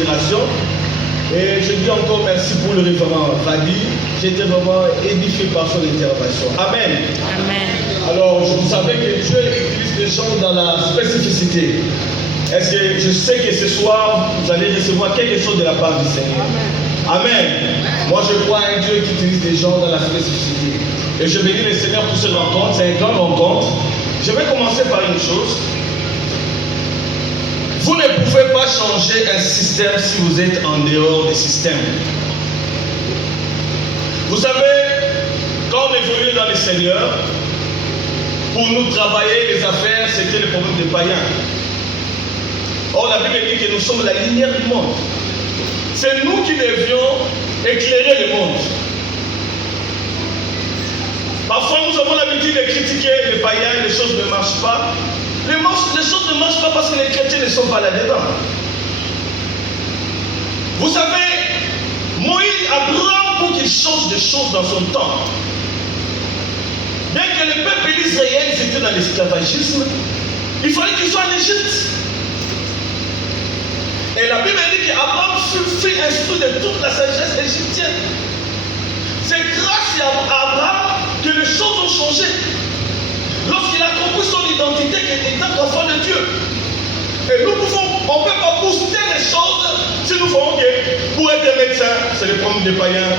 considération. Et je dis encore merci pour le référent Radi. J'ai été vraiment édifié par son intervention. Amen. Amen. Alors, vous savez que Dieu utilise les gens dans la spécificité. Est-ce que je sais que ce soir, vous allez recevoir quelque chose de la part du Seigneur. Amen. Moi, je crois à un Dieu qui utilise les gens dans la spécificité. Et je bénis le Seigneur pour cette rencontre. C'est une grande rencontre. Je vais commencer par une chose. Vous ne pouvez pas changer un système si vous êtes en dehors du système. Vous savez, quand on évolue dans le Seigneur, pour nous travailler les affaires, c'était le problème des païens. Or, la Bible dit que nous sommes la lumière du monde. C'est nous qui devions éclairer le monde. Parfois, nous avons l'habitude de critiquer les païens, les choses ne marchent pas. Les choses ne marchent pas parce que les chrétiens ne sont pas là-dedans. Vous savez, Moïse a besoin pour qu'il change des choses dans son temps. Bien que le peuple d'Israël était dans l'esclavagisme, il fallait qu'il soit en Égypte. Et la Bible dit qu'Abraham fut instruit de toute la sagesse égyptienne. C'est grâce à Abraham que les choses ont changé. Lorsqu'il a compris son identité qu'il était un enfant de Dieu. Et nous pouvons, on ne peut pas booster les choses si nous faisons que pour être médecin, c'est le problème des païens.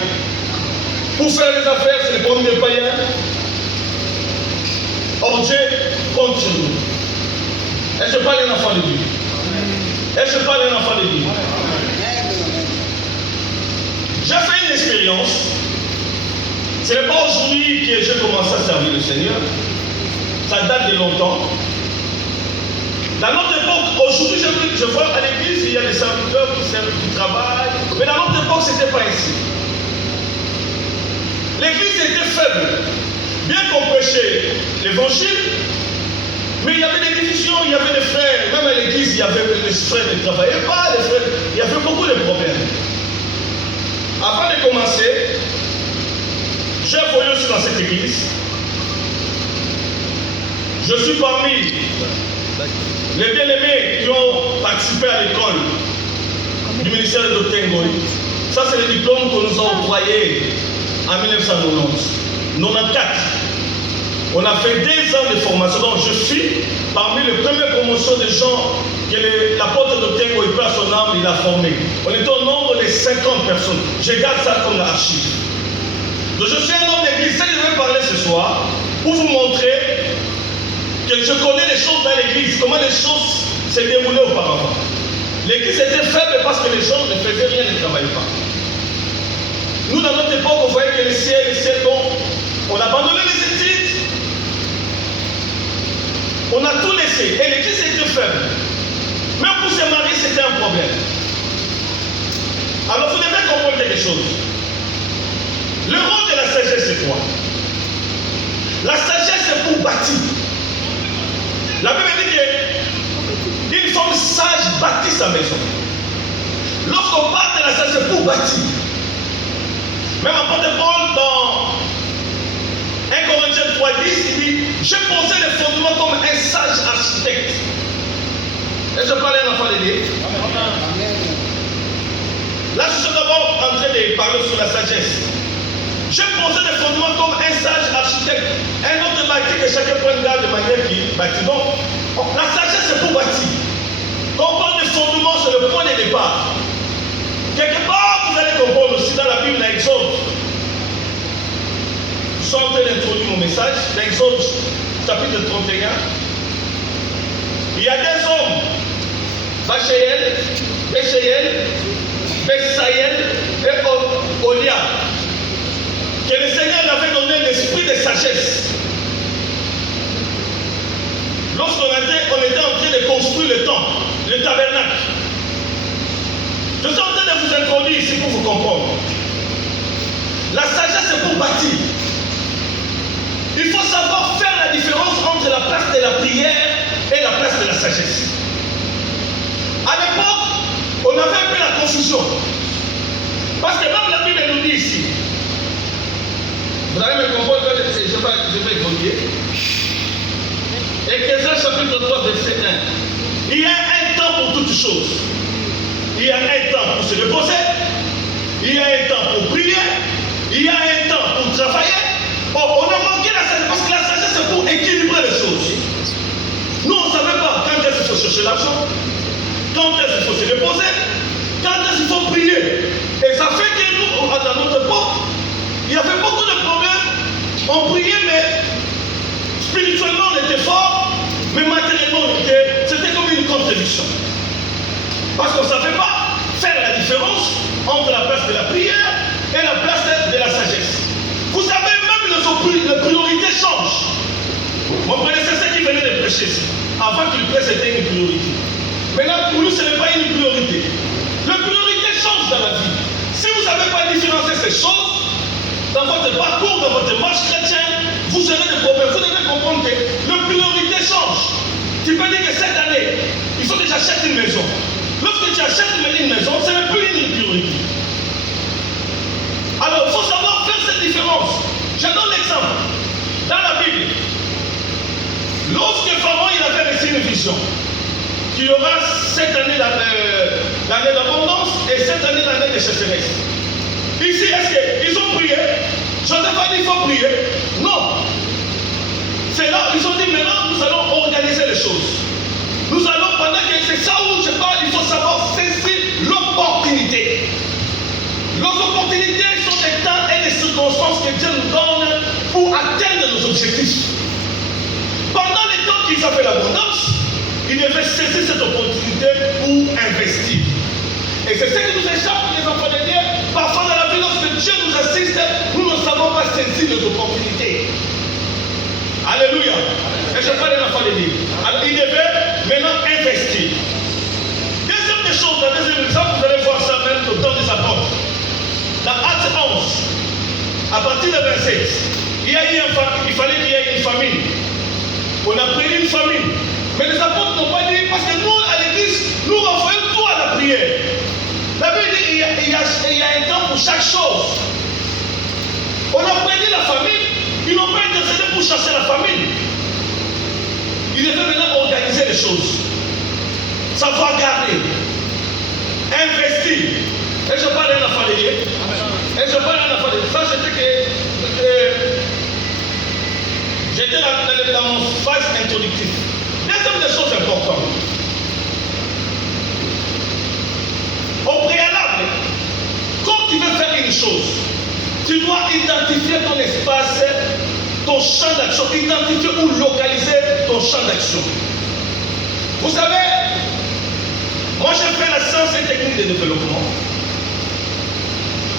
Pour faire les affaires, c'est le problème des païens. Or Dieu compte sur nous. Et je parle d'un enfant de Dieu. Et je parle d'un enfant de Dieu. J'ai fait une expérience. Ce n'est pas aujourd'hui que j'ai commencé à servir le Seigneur. Ça date de longtemps. Dans notre époque, aujourd'hui, je vois à l'église, il y a des serviteurs qui travaillent. Mais dans notre époque, ce n'était pas ainsi. L'église était faible. Bien qu'on prêchait l'évangile, mais il y avait des divisions, il y avait des frères. Même à l'église, il y avait les frères qui ne travaillaient pas, les frères. Il y avait beaucoup de problèmes. Avant de commencer, j'ai évolué aussi dans cette église. Je suis parmi les bien-aimés qui ont participé à l'école du ministère de Dr Ngoï. Ça, c'est le diplôme que nous avons octroyé en 1994. On a fait 2 ans de formation. Donc, je suis parmi les premières promotions de gens que l'apôtre Dr Ngoï, à son âme, il a formé. On était au nombre de 50 personnes. Je garde ça comme archive. Donc, je suis un homme d'église. Ce que je vais parler ce soir, pour vous montrer que je connais les choses dans l'église, comment les choses se déroulaient auparavant. L'église était faible parce que les gens ne faisaient rien, ne travaillaient pas. Nous, dans notre époque, on voyait que les ciels, on a abandonné les études, on a tout laissé, et l'église était faible. Même pour se marier, c'était un problème. Alors, vous devez comprendre quelque chose. Le rôle de la sagesse, c'est quoi? La sagesse, c'est pour bâtir. La Bible dit qu'une femme sage bâtit sa maison. Lorsqu'on parle de la sagesse, c'est pour bâtir. Même apôtre Paul, dans 1 Corinthiens 3:10, il dit: j'ai posé les fondements comme un sage architecte. Et je parle d'un enfant de Dieu. Là, je suis d'abord en train de parler sur la sagesse. J'ai posé les fondements comme un sage architecte. Un autre bâti que chacun prenne garde de manière qui bâtit. Donc, la sagesse, c'est pour bâtir. Quand on parle de fondements, c'est le point de départ. Quelque part, vous allez comprendre aussi dans la Bible, dans Exode. Je suis en train d'introduire mon message. Dans Exode, chapitre 31. Il y a 2 hommes, Bachéel, Bessaïel et Olia, que le Seigneur avait donné l'esprit de sagesse. Lorsqu'on était en train de construire le temple, le tabernacle. Je suis en train de vous introduire ici pour vous comprendre. La sagesse, c'est pour bâtir. Il faut savoir faire la différence entre la place de la prière et la place de la sagesse. À l'époque, on avait un peu la confusion. Parce que même la Bible nous dit ici, vous allez me comprendre, je vais évoluer. Ecclésiaste chapitre 3, verset 1. Il y a un temps pour toutes choses. Il y a un temps. pour se reposer, il y a un temps pour prier, il y a un temps pour travailler. Oh, on a manqué la sagesse, parce que la sagesse c'est pour équilibrer les choses. Nous, on ne savait pas quand est-ce qu'il faut chercher l'argent, quand est-ce qu'il faut se reposer, quand est-ce qu'il faut prier. Et ça fait que nous, dans notre époque, il y avait beaucoup de problèmes. On priait, mais spirituellement on était fort, mais matériellement c'était comme une contradiction. Parce qu'on ne savait pas faire la différence entre la place de la prière et la place de la sagesse. Vous savez, même les priorités changent. Mon prédécesseur qui venait de prêcher ici, avant qu'il prêche, c'était une priorité. Maintenant, pour nous, ce n'est pas une priorité. Les priorités changent dans la vie. Si vous ne savez pas différencier ces choses, dans votre parcours, dans votre marche chrétienne, vous aurez des problèmes. Vous devez comprendre que les priorités changent. Tu peux dire que cette année, il faut que tu achètes une maison. Lorsque tu achètes une maison, ce n'est plus une priorité. Alors, il faut savoir faire cette différence. Je donne l'exemple. Dans la Bible, lorsque Pharaon il avait reçu une vision, qu'il y aura cette année l'année d'abondance et cette année l'année de sécheresse. Ici, est-ce qu'ils ont prié? Joseph a dit il faut prier. Non. C'est là ils ont dit maintenant nous allons organiser les choses. Nous allons, pendant que c'est ça où je parle, il faut savoir saisir l'opportunité. Les opportunités sont des temps et des circonstances que Dieu nous donne pour atteindre nos objectifs. Pendant les temps qu'ils avaient l'abondance, ils devaient saisir cette opportunité pour investir. Et c'est ce qui nous échappe, les enfants de Dieu. Parfois dans la vie, lorsque Dieu nous assiste, nous ne savons pas saisir les opportunités. Alléluia. Et je parle d'un enfant de Dieu. Alors il devait maintenant investir. Deuxième des choses, la deuxième exemple, vous allez voir ça même au temps des apôtres. Dans Acte 11, à partir de 27, il fallait qu'il y ait une famine. On a pris une famine. Mais les apôtres n'ont pas dit, parce que nous, à l'église, nous renvoyons tout à la prière. La Bible dit qu'il y a un temps pour chaque chose. On a prédit la famine, ils n'ont pas intercédé pour chercher la famine. Ils devaient maintenant organiser les choses. Savoir garder, investir. Et je parle d'un enfant de Dieu. Et je parle d'un enfant de Dieu. Ça, j'étais dans mon phase introductive. Deuxième des choses importantes. Au préalable, quand tu veux faire une chose, tu dois identifier ton espace, ton champ d'action, identifier ou localiser ton champ d'action. Vous savez, moi j'ai fait la science et technique de développement.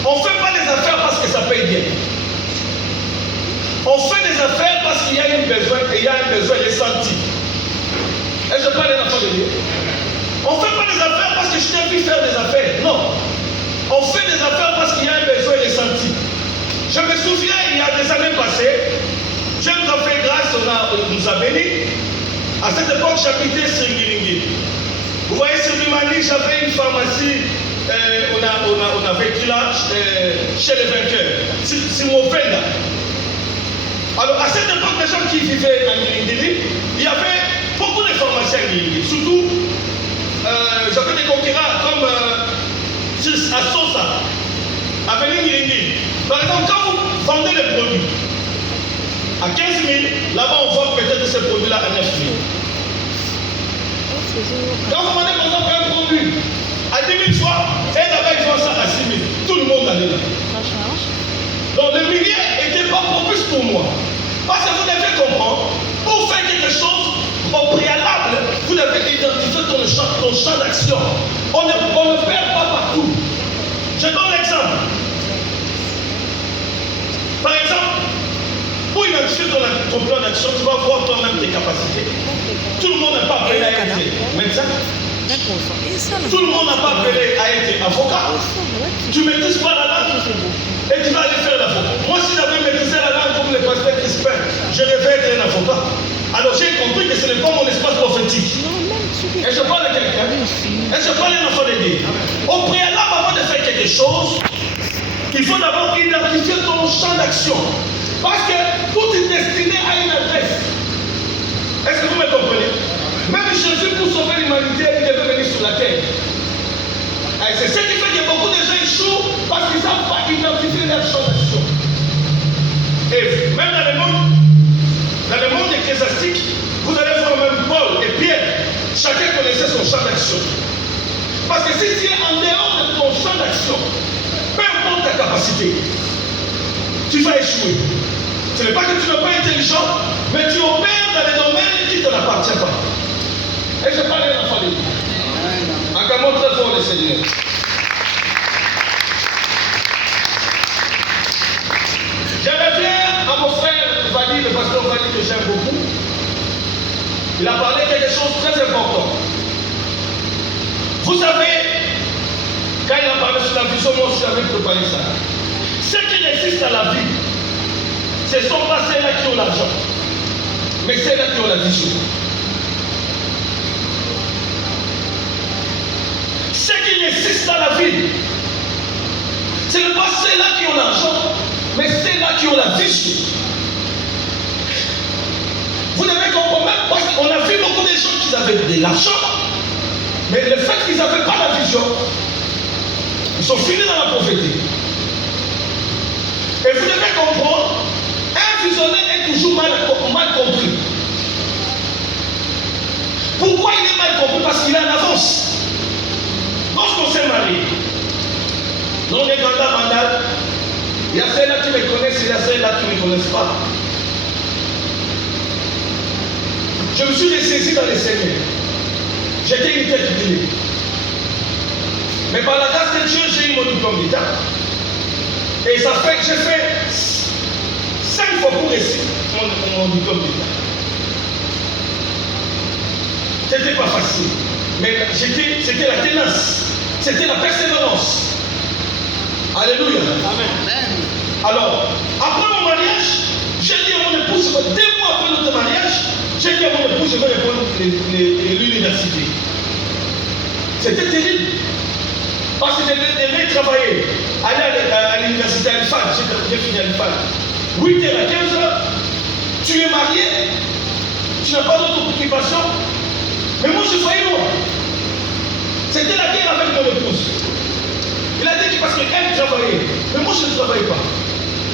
On ne fait pas des affaires parce que ça paye bien. On fait des affaires parce qu'il y a un besoin et il y a un besoin ressenti. Et je parle d'un enfant de Dieu. On ne fait pas des affaires parce que je t'ai vu faire des affaires. Non. On fait des affaires parce qu'il y a un besoin ressenti. Je me souviens, il y a des années passées, Dieu nous a fait grâce, nous a bénis. À cette époque, j'habitais sur Guilingui. Vous voyez, sur Bimani, j'avais une pharmacie. On a vécu là chez les vainqueurs. C'est mon frère là. Alors, à cette époque, les gens qui vivaient à Guilingui, il y avait beaucoup de pharmaciens à Guilingui. Surtout, j'avais des concurrents comme à Sosa, à Guilingui. Par exemple, quand vous vendez les produits à 15 000, là-bas on vend peut-être ces produits-là à 9 000. Quand vous vendez par exemple un produit à 10 000 fois, et là-bas ils vendent ça à 6 000. Tout le monde allait là. Donc le milieu n'était pas propice pour moi. Parce que vous devez comprendre, pour faire quelque chose, au préalable, vous devez identifier ton champ d'action. On ne perd pas partout. Je donne l'exemple. Par exemple, pour identifier ton plan d'action, tu vas voir toi-même tes capacités. Tout le monde n'a pas appelé à être médecin. Tout le monde n'a pas appelé à être avocat. Tu maîtrises pas la langue et tu vas aller faire l'avocat. Moi, si j'avais maîtrisé la langue comme le pasteur Crispin, je rêvais être un avocat. Alors j'ai compris que ce n'est pas mon espace prophétique. Et je parle de quelqu'un. Et je parle d'un enfant de Dieu. Au préalable, avant de faire quelque chose, il faut d'abord identifier ton champ d'action. Parce que tout est destiné à une adresse. Est-ce que vous me comprenez? Même Jésus, pour sauver l'humanité, il devait venir sur la terre. Et c'est ce qui fait que beaucoup de gens échouent parce qu'ils ne savent pas identifier leur champ d'action. Et même dans le monde ecclésiastique, vous allez voir même Paul et Pierre, chacun connaissait son champ d'action. Parce que si tu es en dehors de ton champ d'action, peu importe ta capacité, tu vas échouer. Ce n'est pas que tu n'es pas intelligent, mais tu opères dans des domaines qui ne t'appartiennent pas. Et je parle de la famille. Acclamons très fort le Seigneur. Je reviens à mon frère Vali, le pasteur Vali que j'aime beaucoup. Il a parlé de quelque chose de très important. Vous savez, quand il a parlé sur la vision, moi aussi j'avais préparé ça. Ce qui résiste à la vie, ce ne sont pas ceux-là qui ont l'argent, mais ceux-là qui ont la vision. Ce qui résiste à la vie, ce n'est pas ceux-là qui ont l'argent, mais ceux-là qui ont la vision. Vous devez comprendre, parce qu'on a vu beaucoup de gens qui avaient de l'argent, mais le fait qu'ils n'avaient pas la vision, ils sont finis dans la prophétie. Et vous devez comprendre, un visionnaire est toujours mal compris. Pourquoi il est mal compris? Parce qu'il est en avance. Lorsqu'on s'est marié, non les grands mandats, il y a celles-là qui me connaissent et il y a celles-là qui ne me connaissent pas. Je me suis ressaisi dans les Seigneurs. J'étais une tête brûlée. Mais par la grâce de Dieu, j'ai eu mon diplôme d'État. Et ça fait que j'ai fait 5 fois pour réussir mon diplôme d'État. C'était pas facile. Mais c'était la ténance. C'était la persévérance. Alléluia. Amen. Alors, après mon mariage, j'ai dit à mon épouse, 2 mois après notre mariage, j'ai dit à mon épouse, je vais répondre l'université. C'était terrible. Parce que je devais travailler, aller à l'université à l'IFAD, j'ai fini à l'IFAD. 8h à 15h, tu es marié, tu n'as pas d'autre occupation. Mais moi je voyais loin. C'était la guerre avec mon épouse. Il a dit que parce qu'elle travaillait, mais moi je ne travaillais pas.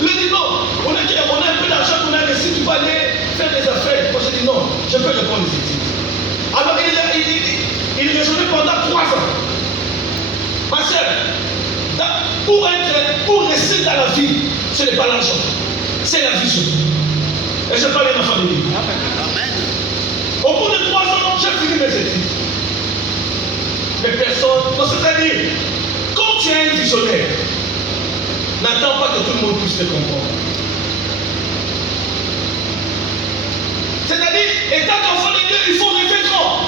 Il a dit non, on a un peu d'argent qu'on a laissé, tu vas aller faire des affaires. Moi j'ai dit non, je peux répondre les études. Alors il raisonnait pendant 3 ans. Ma soeur, pour rester dans la vie, ce n'est pas l'argent, c'est la vision. Et je parle de ma famille. Amen. Au bout de 3 ans, j'ai fini mes études. Mais personne, c'est-à-dire, quand tu es un visionnaire, n'attends pas que tout le monde puisse te comprendre. C'est-à-dire, étant qu'enfant de Dieu, il faut rêver grand.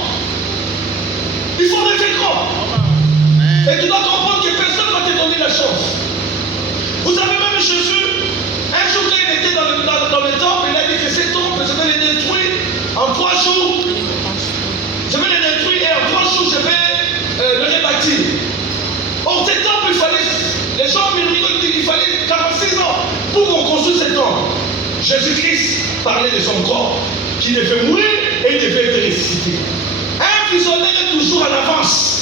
Il faut rêver grand. Et tu dois comprendre que personne ne va te donner la chance. Vous savez, même Jésus, un jour quand il était dans le temple, il a dit que ce temple, je vais le détruire en 3 jours. Je vais le détruire et en 3 jours, je vais le rebâtir. Or, ce temple, les gens me disent qu'il fallait 46 ans pour qu'on construise ce temple. Jésus-Christ parlait de son corps, qui devait mourir et il devait être ressuscité. Un visionnaire est toujours en avance.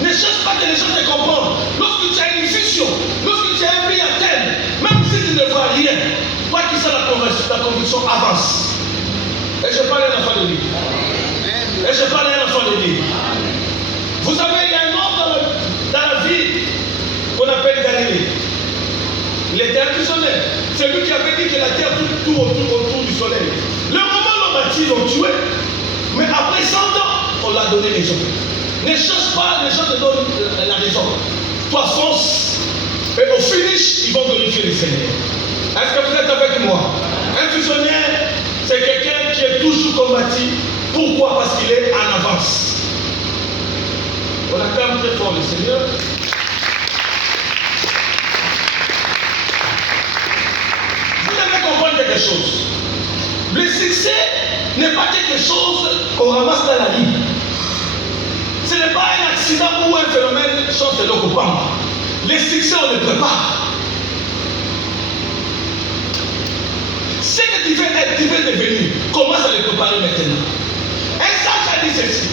Ne cherche pas que les gens te comprennent. Lorsque tu as une vision, lorsque tu as un pays à terme, même si tu ne vois rien, toi qui sais la conviction avance. Et je parle à l'enfant de Dieu. Et je parle à l'enfant de Dieu. Vous savez, il y a un homme dans la vie qu'on appelle Galilée. Il était un visionnaire. C'est lui qui avait dit que la terre tourne autour du soleil. Le moment où l'on bâtit, l'ont tué. Mais après 100 ans, on l'a donné raison. Ne cherche pas, les gens te donnent la raison. Toi, fonce. Et au finish, ils vont glorifier le Seigneur. Est-ce que vous êtes avec moi? Un visionnaire, c'est quelqu'un qui est toujours combattu. Pourquoi? Parce qu'il est en avance. On acclame très fort le Seigneur. Vous devez comprendre quelque chose. Le succès n'est pas quelque chose qu'on ramasse dans la vie. Ce n'est pas un accident ou un phénomène chose de l'occupant. Les succès, on les prépare. Ce que tu veux devenir, commence à les préparer maintenant. Un sage a dit ceci.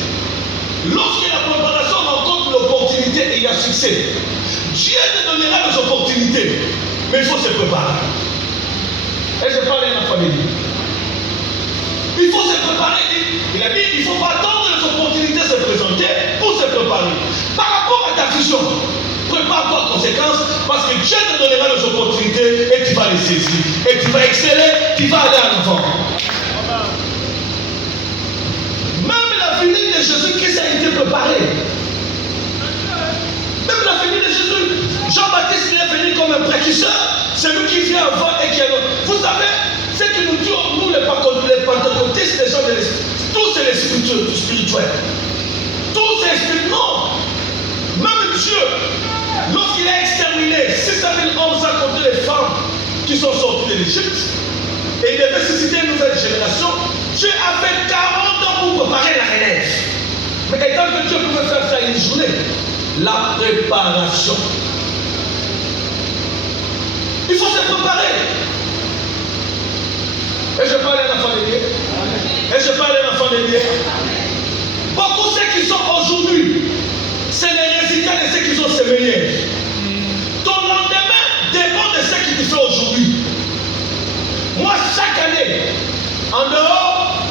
Lorsque la préparation rencontre l'opportunité, il y a succès. Dieu te donnera les opportunités, mais il faut se préparer. Et je parle à ma famille. Il faut se préparer. Il a dit il ne faut pas attendre les opportunités se présenter pour se préparer. Par rapport à ta vision, prépare-toi en conséquence parce que Dieu te donnera les opportunités et tu vas les saisir. Et tu vas exceller, tu vas aller en avant. Même la venue de Jésus-Christ a été préparée. Même la venue de Jésus, Jean-Baptiste il est venu comme un précurseur. C'est lui qui vient avant et qui est là. Vous savez, ce que nous disons, nous les pentecôtistes, les gens de l'esprit, tous c'est les spirituels. Tous c'est spirituels. Non. Même Dieu, lorsqu'il a exterminé 600 000 hommes sans compter les femmes qui sont sorties de l'Égypte, et il devait susciter une nouvelle génération, Dieu a fait 40 ans pour préparer la relève. Mais étant que Dieu pouvait faire ça une journée, la préparation. Il faut se préparer. Et je parle à l'enfant de Dieu. Et je parle à l'enfant de Dieu. Beaucoup ceux qui sont aujourd'hui, c'est les résultats de ceux qui ont semé. Ton lendemain dépend de ce qui te fait aujourd'hui. Moi, chaque année, en dehors,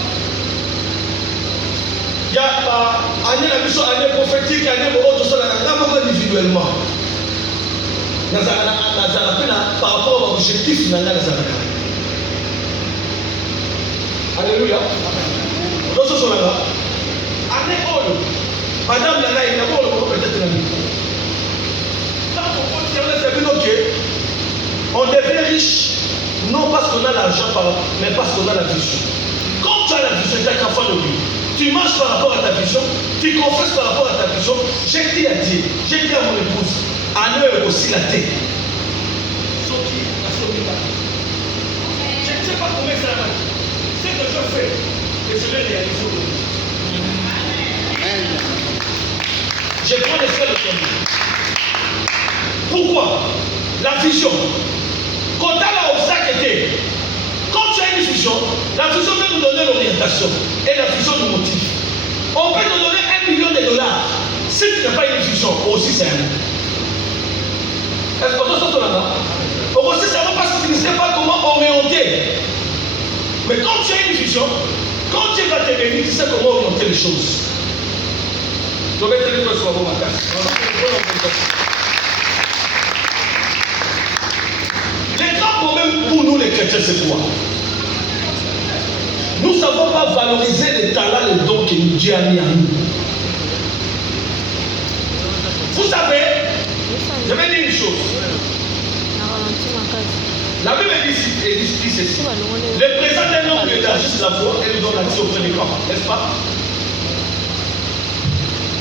il y a année prophétique, année individuellement. Par rapport à l'objectif final. Alléluia. Année Olo. Madame Nana, il y a peut-être la vie. On devient riche, non parce qu'on a l'argent, mais parce qu'on a la vision. Quand tu as la vision, tu as qu'un fois de lui. Tu marches par rapport à ta vision, tu confesses par rapport à ta vision. J'ai dit à Dieu, j'ai dit à mon épouse, à l'heure aussi la tête. Je ne sais pas combien ça va. Ce que je fais, et je vais réaliser aujourd'hui. Je prends les frais de ton vie. Pourquoi? La vision. Quand tu as l'obstacle, quand tu as une vision, la vision peut nous donner l'orientation et la vision nous motive. On peut te donner $1 million. Si tu n'as pas une vision, aussi c'est un. Est-ce que tu as là? Aussi c'est un parce que tu ne sais pas comment orienter. Mais quand tu as une vision, quand tu vas te bénir, tu sais comment orienter les choses. Je vais te dire que ce soit bon ma casse. Les grands problèmes pour nous les chrétiens, c'est quoi? Nous ne savons pas valoriser les talents, les dons que Dieu a mis en nous. Vous savez, je vais dire une chose. La Bible dit ceci. Le présent d'un homme lui élargisse la voie et lui donne l'accès auprès des grands, n'est-ce pas?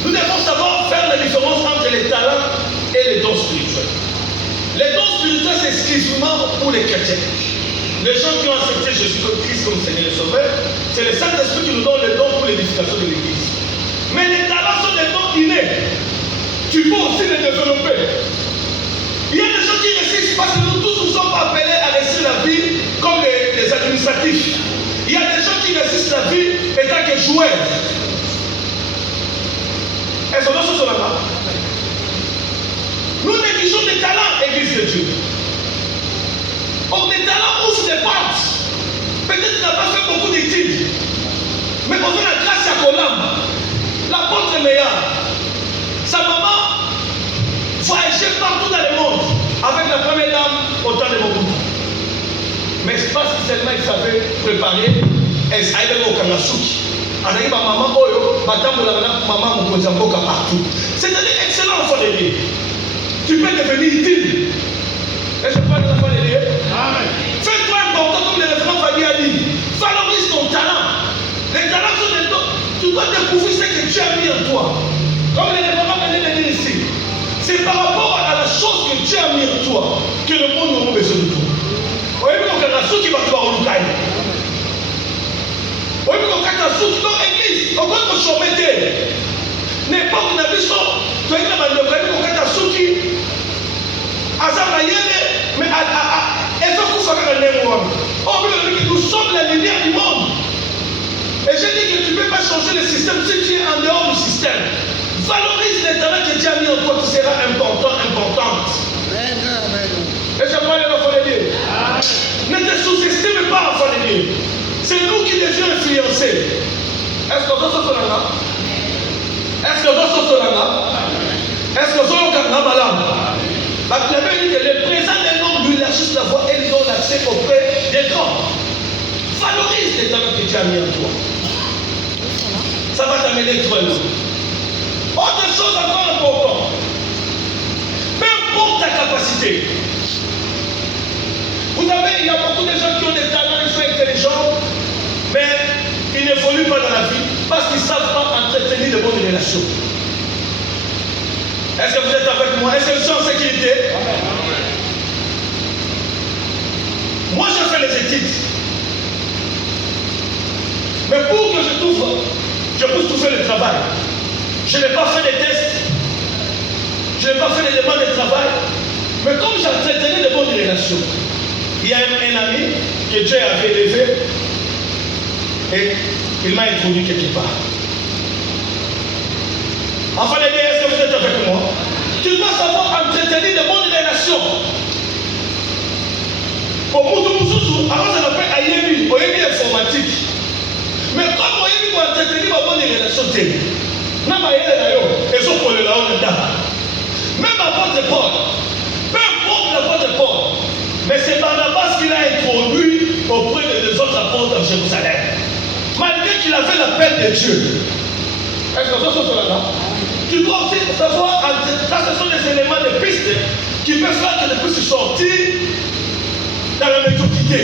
Nous devons savoir faire la différence entre les talents et les dons spirituels. Les dons spirituels, c'est exclusivement pour les chrétiens. Les gens qui ont accepté Jésus-Christ comme Seigneur et Sauveur, c'est le Saint-Esprit qui nous donne les dons pour l'édification de l'Église. Mais les talents sont des dons innés. Tu peux aussi les développer. Il y a des gens qui réussissent parce que nous tous nous sommes appelés à laisser la vie comme les administratifs. Il y a des gens qui réussissent la vie étant que joueurs. Est-ce que nous sommes là-bas? Nous négligeons des talents, Église de Dieu. Or, des talents ouvrent des portes. Peut-être tu n'as pas fait beaucoup d'études, mais on fait la grâce à Colam. La porte est meilleure. Sa maman voyageait partout dans le monde avec la première dame au temps de Mobutu. Mais c'est parce que seulement il savait préparer. Elle savait au Kanasuki. C'est-à-dire excellent enfant de Dieu. Tu peux devenir utile. Et je parle de l'enfant de Dieu. Amen. Fais-toi important comme le référent Fadi a dit. Valorise ton talent. Les talents sont des dons. Tu dois découvrir ce que tu as mis en toi. Comme le référent venait de dire ici. C'est par rapport à la chose que tu as mis en toi que le monde aura besoin de toi. Vous voyez qu'on a ceux qui vont te voir au Lukaï. Vous voyez qu'on a ceux qui dans l'église. On peut se remettre. N'importe où nous sommes. Tu as dit qu'on a ceux qui. Mais nous sommes la lumière du monde. Et j'ai dit que tu ne peux pas changer le système si tu es en dehors du système. Valorise les talents que Dieu a mis en toi, tu seras un La Bible dit que le présent d'un homme lui lâche la voie et lui donne l'accès auprès des grands. Valorise les talents que Dieu a mis en toi. Ça va t'amener très loin. Autre chose encore importante. Peu importe ta capacité. Vous savez, il y a beaucoup de gens qui ont des talents, ils sont intelligents, mais ils n'évoluent pas dans la vie parce qu'ils ne savent pas entretenir de bonnes relations. Est-ce que vous êtes avec moi? Est-ce que je suis en sécurité? Moi, j'ai fait les études. Mais pour que je puisse trouver le travail, je n'ai pas fait les tests, je n'ai pas fait les demandes de travail, mais comme j'entretenais de bonnes relations, il y a un ami que Dieu avait élevé et il m'a introduit quelque part. Enfin, les gars, est-ce que vous êtes avec moi? Tu dois savoir entretenir de bonnes relations. Pour nous, avant ça s'appelle Ayebi, Ayebi informatique. Mais comme Ayebi doit entretenir de bonnes relations, même apôtre Paul, peu importe l'apôtre Paul, mais c'est Barnabas qui l'a introduit auprès des autres apôtres à Jérusalem. Malgré qu'il avait l'appel de Dieu. Est-ce que ça c'est là? Tu dois aussi savoir, ça ce sont des éléments de piste qui peuvent faire que tu puisses sortir dans la médiocrité.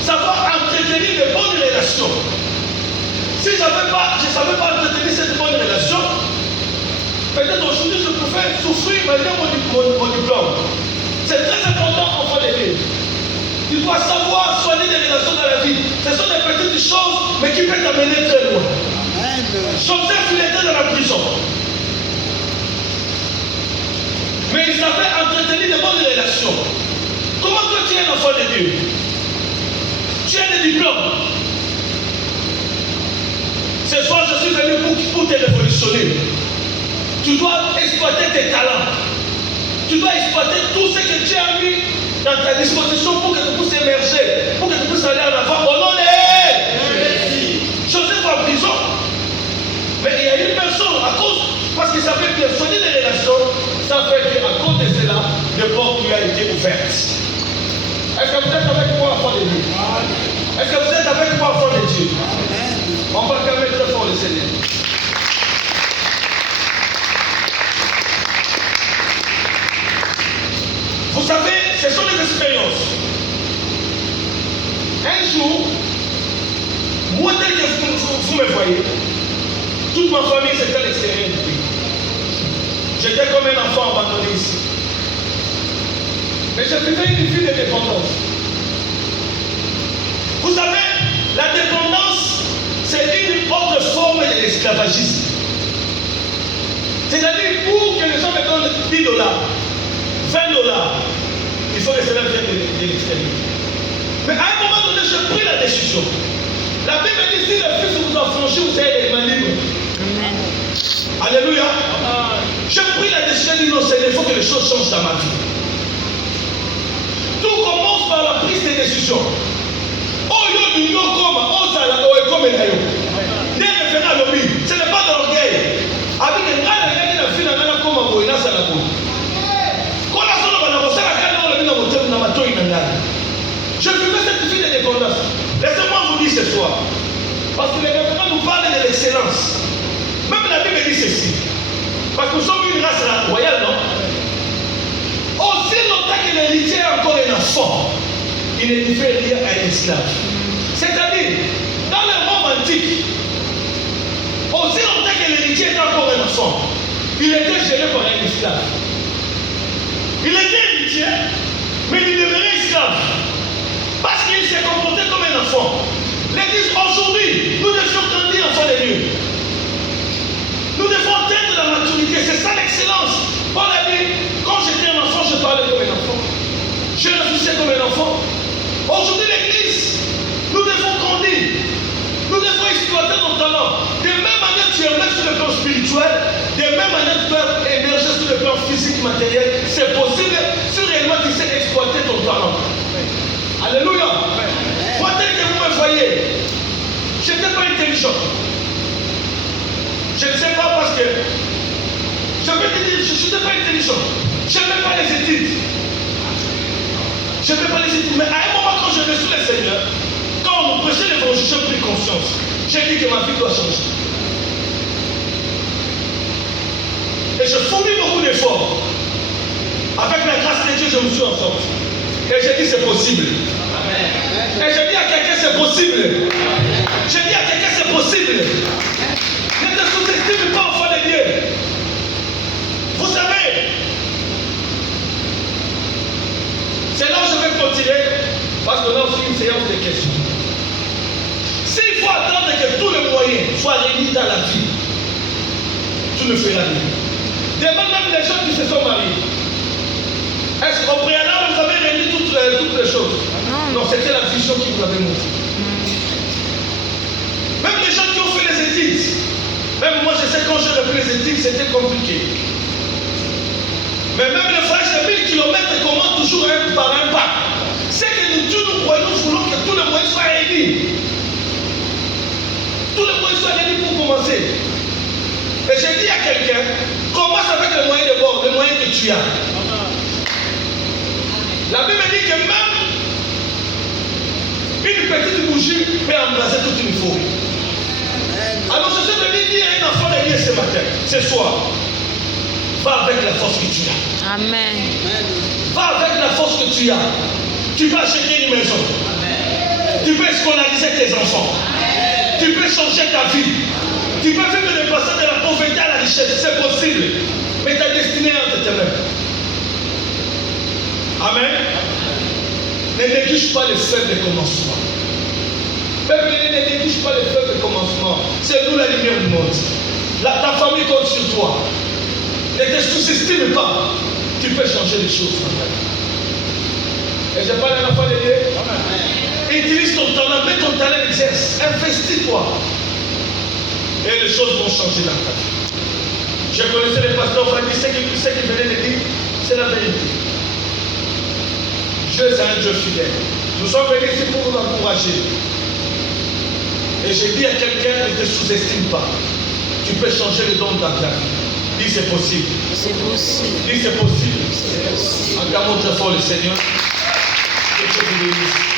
Savoir entretenir de bonnes relations. Si je ne savais pas entretenir cette bonne relation, peut-être aujourd'hui je pouvais souffrir malgré mon diplôme. C'est très important en fin de vie. Tu dois savoir soigner des relations dans la vie. Ce sont des petites choses, mais qui peuvent t'amener très loin. Joseph, il était dans la prison. Mais il savait entretenir de bonnes relations. Comment toi tu es un enfant de Dieu? Tu as des diplômes. Ce soir, je suis venu pour te révolutionner. Tu dois exploiter tes talents. Tu dois exploiter tout ce que Dieu a mis dans ta disposition pour que tu puisses émerger, pour que tu puisses aller en avant. Au nom de Joseph en prison. Mais il y a une personne, parce qu'il savait bien soigner des relations, ça fait qu'à cause de cela, le porte lui a été ouverte. Est-ce que vous êtes avec moi, enfant de Dieu? Est-ce que vous êtes avec moi, enfant de Dieu? On va calmer très fort le Seigneur. Vous savez, ce sont des expériences. Un jour, moi tel que vous me voyez, toute ma famille c'était à l'extérieur du pays. J'étais comme un enfant abandonné ici. Mais je vivais une vie de dépendance. Vous savez, la dépendance, c'est une autre forme de l'esclavagisme. C'est-à-dire, pour que les gens me donnent $10, $20, il faut que cela vienne de l'extérieur. Mais à un moment donné, j'ai pris la décision. La Bible dit, si le Fils vous affranchit, vous êtes les mains libres. Amen. Alléluia. J'ai pris la décision de dire non, Seigneur, il faut que les choses changent dans ma vie. Tout commence par la prise de décision. Ce n'est pas d'orgueil. Je vivais cette vie de dépendance. Laissez-moi vous dire ce soir. Parce que les référents nous parlent de l'excellence. Même la Bible dit ceci. Parce que nous sommes une race royale, non? Aussi longtemps que l'héritier est encore un enfant, il ne diffère rien à un esclave. C'est-à-dire, dans le monde antique, aussi longtemps que l'héritier est encore un enfant, il était géré par un esclave. Il était héritier, mais il demeurait esclave. Parce qu'il s'est comporté comme un enfant. L'Église aujourd'hui, nous devons grandir enfants de Dieu. Nous devons atteindre la maturité. C'est ça l'excellence. Paul a dit, quand j'étais un enfant, je parlais comme un enfant. Je réfléchissais comme un enfant. Aujourd'hui, l'Église, nous devons grandir. Nous devons exploiter nos talents. De même manière tu émerges sur le plan spirituel, de même manière tu dois émerger sur le plan physique, matériel. C'est possible si réellement tu sais exploiter ton talent. Alléluia. Moi, tel que vous me voyez, je n'étais pas intelligent. Je ne sais pas parce que, je vais te dire, je n'étais pas intelligent. Je n'aime pas les études. Je ne fais pas les études. Mais à un moment, quand je reçu le Seigneur, quand on prêchait l'évangile, j'ai pris conscience. J'ai dit que ma vie doit changer. Et je fournis beaucoup d'efforts. Avec la grâce de Dieu, je me suis en sorti. Et j'ai dit c'est possible. Amen. Et j'ai dit à quelqu'un c'est possible. J'ai dit à quelqu'un c'est possible. Ne te sous-estime pas, enfant de Dieu. Vous savez, c'est là où je vais continuer, parce qu'on a aussi une séance de questions. S'il faut attendre que tous les moyens soient réunis dans la vie, tu ne feras rien. Demande même les gens qui se sont mariés. Est-ce qu'au préalable, vous avez réuni toutes les choses? Non, c'était la vision qui vous avait montré. Même les gens qui ont fait les études, même moi je sais quand j'ai repris les études, c'était compliqué. Mais même les frères de 1000 km commencent toujours un par un pas. C'est que nous croyons, nous voulons que tous les moyens soient réunis. Tous les moyens soient réunis pour commencer. Et j'ai dit à quelqu'un, commence avec les moyens de bord, les moyens que tu as. La Bible dit que même une petite bougie peut embraser toute une forêt. Alors je suis venu dire à un enfant de Dieu ce matin, ce soir, va avec la force que tu as. Amen. Va avec la force que tu as. Tu peux acheter une maison. Amen. Tu peux scolariser tes enfants. Amen. Tu peux changer ta vie. Tu peux vivre le passage de la pauvreté à la richesse. C'est possible. Mais ta destinée est entre tes mains. Amen. Ne néglige pas les faibles commencements. Peuple, ne néglige pas les faibles commencements. C'est nous la lumière du monde. Ta famille compte sur toi. Ne te sous-estime pas. Tu peux changer les choses. Et je parle à l'enfant de Dieu. Utilise ton talent, mets ton talent exerce. Investis-toi. Et les choses vont changer dans ta vie. Je connaissais les pasteurs, ce qu'ils venaient de dire, c'est la vérité. Dieu est un Dieu fidèle. Nous sommes venus ici pour vous encourager. Et je dis à quelqu'un, ne te sous-estime pas. Tu peux changer le don dans ta vie. Dis c'est possible. C'est possible. Dis c'est possible. Acclamons très fort le Seigneur. Que Dieu vous bénisse.